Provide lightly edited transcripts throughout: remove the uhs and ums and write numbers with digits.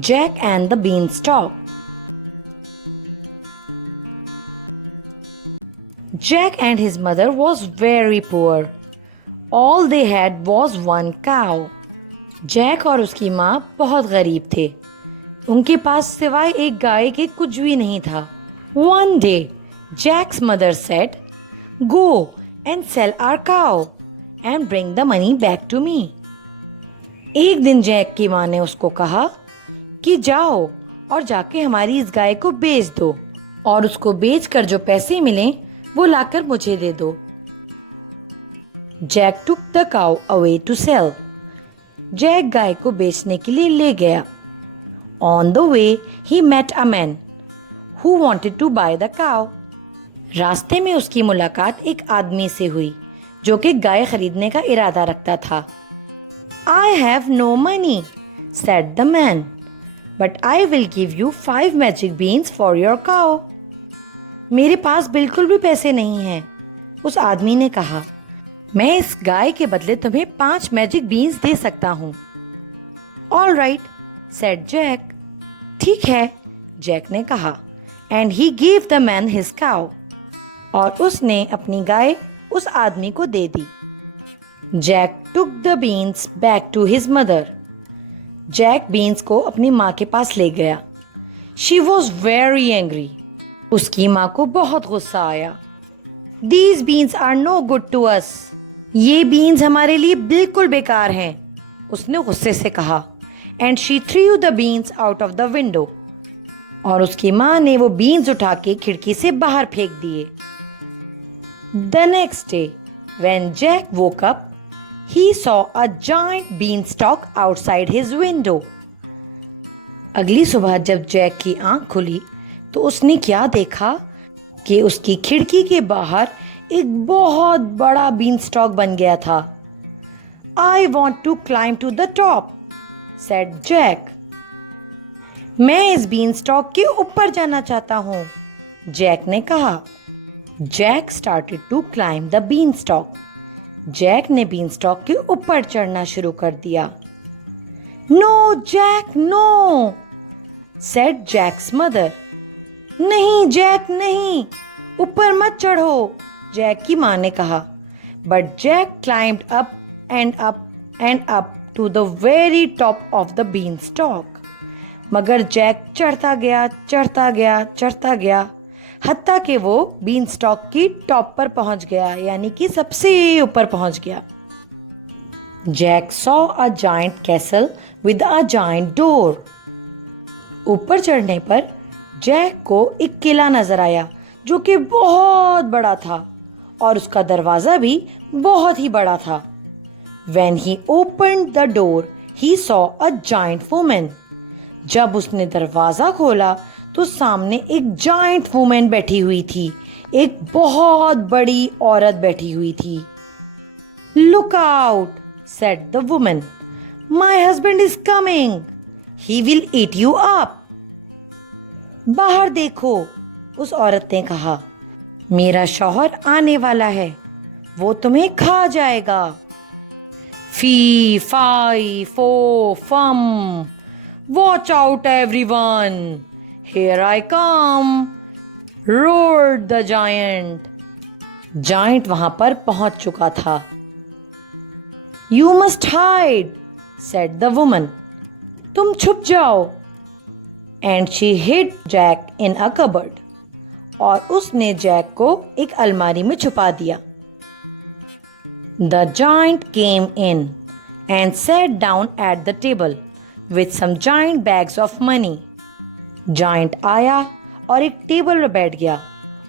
Jack and the Beanstalk. Jack and his mother was very poor. All they had was one cow. Jack और उसकी माँ बहुत गरीब थे. उनके पास सिवाय एक गाय के कुछ भी नहीं था. One day, Jack's mother said, "Go and sell our cow and bring the money back to me." एक दिन जैक की माँ ने उसको कहा कि जाओ और जाके हमारी इस गाय को बेच दो और उसको बेचकर जो पैसे मिलें वो लाकर मुझे दे दो. Jack took the cow away to sell. Jack गाय को बेचने के लिए ले गया. On the way, he met a man who wanted to buy the cow. रास्ते में उसकी मुलाकात एक आदमी से हुई जो कि गाय खरीदने का इरादा रखता था. I have no money, said the man, but I will give you 5 magic beans for your cow. मेरे पास बिल्कुल भी पैसे नहीं हैं, उस आदमी ने कहा. मैं इस गाय के बदले तुम्हें 5 मैजिक बीन्स दे सकता हूँ. All right, said Jack. ठीक है, जैक ने कहा. And he gave the man his cow. और उसने अपनी गाय उस आदमी को दे दी. Jack took the beans back to his mother. Jack beans को अपनी माँ के पास ले गया. She was very angry. उसकी माँ को बहुत गुस्सा आया. These beans are no good to us. ये बीन्स हमारे लिए बिल्कुल बेकार हैं, उसने गुस्से से कहा. And she threw the beans out of the window. और उसकी माँ ने वो बीन्स उठा के खिड़की से बाहर फेंक दिए. The next day, when Jack woke up, he saw a giant beanstalk outside his window. अगली सुबह जब जैक की आंख खुली तो उसने क्या देखा कि उसकी खिड़की के बाहर एक बहुत बड़ा बीनस्टॉक बन गया था. I want to climb to the top, said Jack. मैं इस बीनस्टॉक के ऊपर जाना चाहता हूँ, जैक ने कहा. Jack started to climb the beanstalk. Jack ने बीनस्टॉक के ऊपर चढ़ना शुरू कर दिया. No, Jack, no, said Jack's mother. नहीं जैक नहीं, ऊपर मत चढ़ो, जैक की माँ ने कहा. But Jack climbed up and up and up to the very top of the beanstalk. मगर जैक चढ़ता गया, चढ़ता गया, चढ़ता गया, हत्ता कि वो बीनस्टॉक की टॉप पर पहुंच गया, यानी कि सबसे ऊपर पहुंच गया. Jack saw a giant castle with a giant door. ऊपर चढ़ने पर जैक को एक किला नजर आया जो कि बहुत बड़ा था और उसका दरवाज़ा भी बहुत ही बड़ा था. When he opened the door, he saw a giant woman. जब उसने दरवाज़ा खोला तो सामने एक जाइंट वुमेन बैठी हुई थी, एक बहुत बड़ी औरत बैठी हुई थी. Look out, said the woman. My husband is coming. He will eat you up. बाहर देखो, उस औरत ने कहा. मेरा शौहर आने वाला है, वो तुम्हें खा जाएगा. Fee, fi, fo, fum. Watch out, everyone. Here I come, roared the giant. Giant वहां पर पहुंच चुका था. You must hide, said the woman. तुम छुप जाओ. And she hid Jack in a cupboard. और उसने जैक को एक अलमारी में छुपा दिया. The giant came in and sat down at the table with some giant bags of money. Giant आया और एक टेबल पर बैठ गया.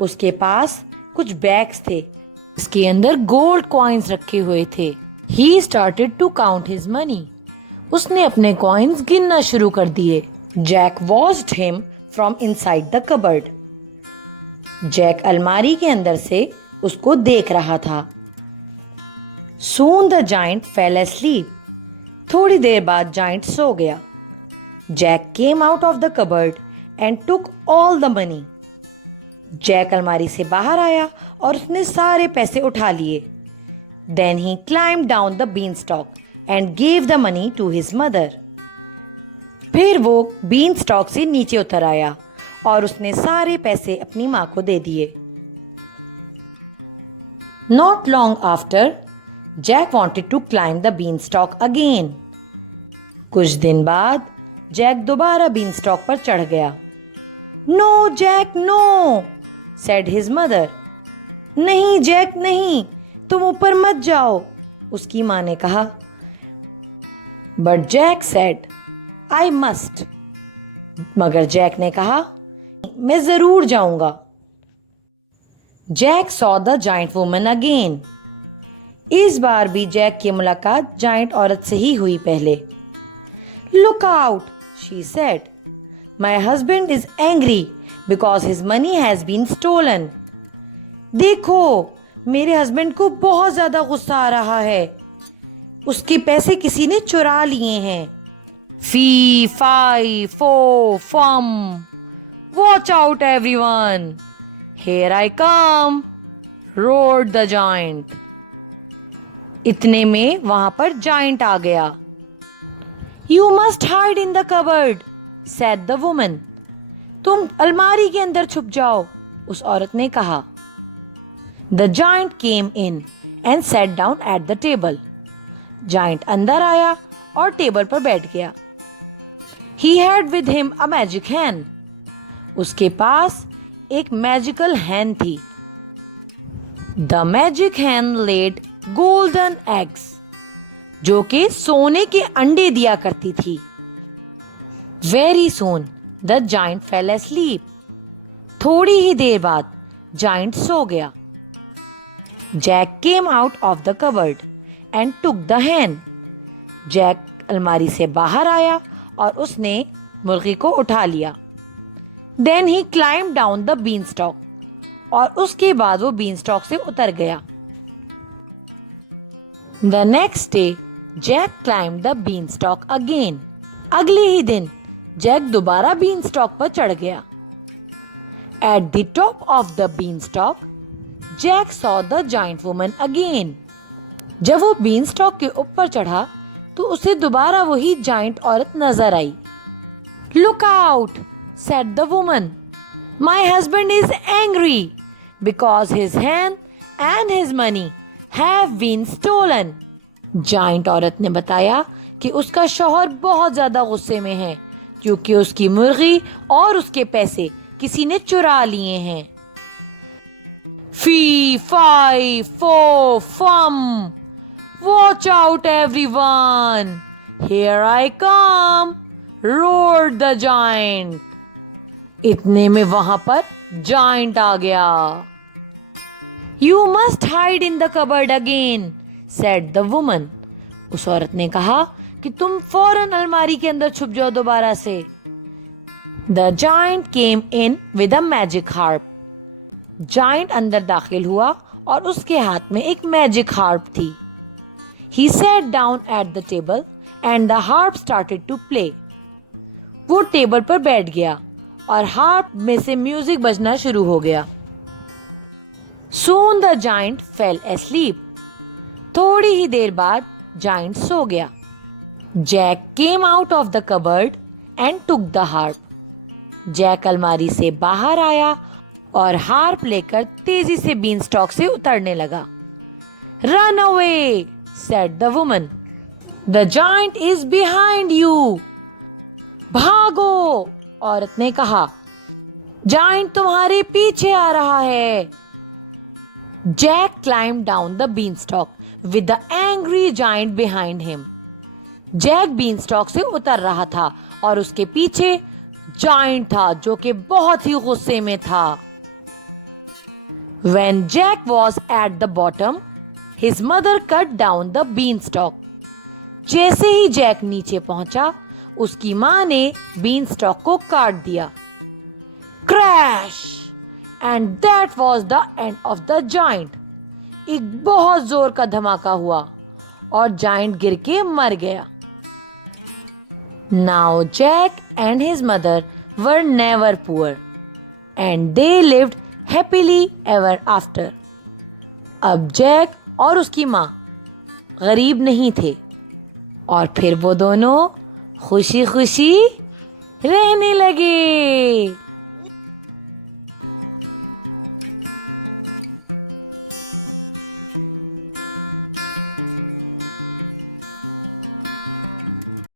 उसके पास कुछ बैग्स थे, इसके अंदर गोल्ड कॉइन्स रखे हुए थे. He started to count his money. उसने अपने कॉइन्स गिनना शुरू कर दिए. Jack watched him from inside the cupboard. Jack अलमारी के अंदर से उसको देख रहा था. Soon the giant fell asleep. थोड़ी देर बाद जाइंट सो गया. Jack came out of the cupboard and took all the money. Jack अलमारी से बाहर आया और उसने सारे पैसे उठा लिए. Then he climbed down the beanstalk and gave the money to his mother. फिर वो बीन स्टॉक से नीचे उतर आया और उसने सारे पैसे अपनी माँ को दे दिए। Not long after, Jack wanted to climb the beanstalk again. कुछ दिन बाद जैक दोबारा बीनस्टॉक पर चढ़ गया। No, Jack, no, said his mother. नहीं जैक नहीं, तुम ऊपर मत जाओ, उसकी माँ ने कहा। But Jack said, I must. मगर जैक ने कहा, मैं जरूर जाऊंगा। Jack saw the giant woman again. इस बार भी जैक की मुलाकात जाइंट औरत से ही हुई पहले। Look out, she said. My husband is angry because his money has been stolen. देखो, मेरे हस्बैंड को बहुत ज्यादा गुस्सा आ रहा है। उसके पैसे किसी ने चुरा लिए हैं। Fee fie foe fum, watch out everyone, here I come, roared the giant. इतने में वहां पर जाइंट आ गया। You must hide in the cupboard, said the woman. तुम अलमारी के अंदर छुप जाओ, उस औरत ने कहा। The giant came in and sat down at the table. Giant अंदर आया और टेबल पर बैठ गया। He had with him a magic hen. उसके पास एक मैजिकल हैन थी। The magic hen laid golden eggs, जो कि सोने के अंडे दिया करती थी। Very soon the giant fell asleep. थोड़ी ही देर बाद जाइंट सो गया। Jack came out of the cupboard and took the hen. Jack अलमारी से बाहर आया और उसने मुर्गी को उठा लिया। Then he climbed down the beanstalk. और उसके बाद वो बीनस्टॉक से उतर गया। The next day, Jack climbed the beanstalk again. अगले ही दिन जैक दोबारा बीनस्टॉक पर चढ़ गया। At the top of the beanstalk, Jack saw the giant woman again. जब वो बीनस्टॉक के ऊपर चढ़ा तो उसे दोबारा वही जाइंट औरत नजर आई। Look out, said the woman. My husband is angry because his hen and his money have been stolen. Giant औरत ने बताया कि उसका शौहर बहुत ज्यादा गुस्से में है क्योंकि उसकी मुर्गी और उसके पैसे किसी ने चुरा लिए हैं। Fee fie foe fum, watch out everyone, here I come, roared the giant. इतने में वहां पर जाइंट आ गया। You must hide in the cupboard again, said the woman. उस औरत ने कहा कि तुम फौरन अलमारी के अंदर छुप जाओ दोबारा से। The giant came in with a magic harp. Giant अंदर दाखिल हुआ और उसके हाथ में एक मैजिक हार्प थी। He sat down at the table and the harp started to play. वो टेबल पर बैठ गया और हार्प में से म्यूजिक बजना शुरू हो गया। Soon the giant fell asleep. थोड़ी ही देर बाद जाइंट सो गया। Jack came out of the cupboard and took the harp. Jack अलमारी से बाहर आया और हार्प लेकर तेजी से बीनस्टॉक से उतरने लगा। Run away, said the woman. The giant is behind you. भागो, औरत ने कहा, जाइंट तुम्हारे पीछे आ रहा है। Jack climbed down the beanstalk with the angry giant behind him. Jack beanstalk से उतर रहा था और उसके पीछे जाइंट था जो कि बहुत ही गुस्से में था। When Jack was at the bottom, his mother cut down the beanstalk. जैसे ही जैक नीचे पहुंचा, उसकी माँ ने बीनस्टॉक को काट दिया। Crash! And that was the end of the giant. एक बहुत जोर का धमाका हुआ और जाइंट गिर के मर गया। Now Jack and his mother were never poor, and they lived happily ever after. अब जैक और उसकी माँ गरीब नहीं थे और फिर वो दोनों खुशी खुशी रहने लगे।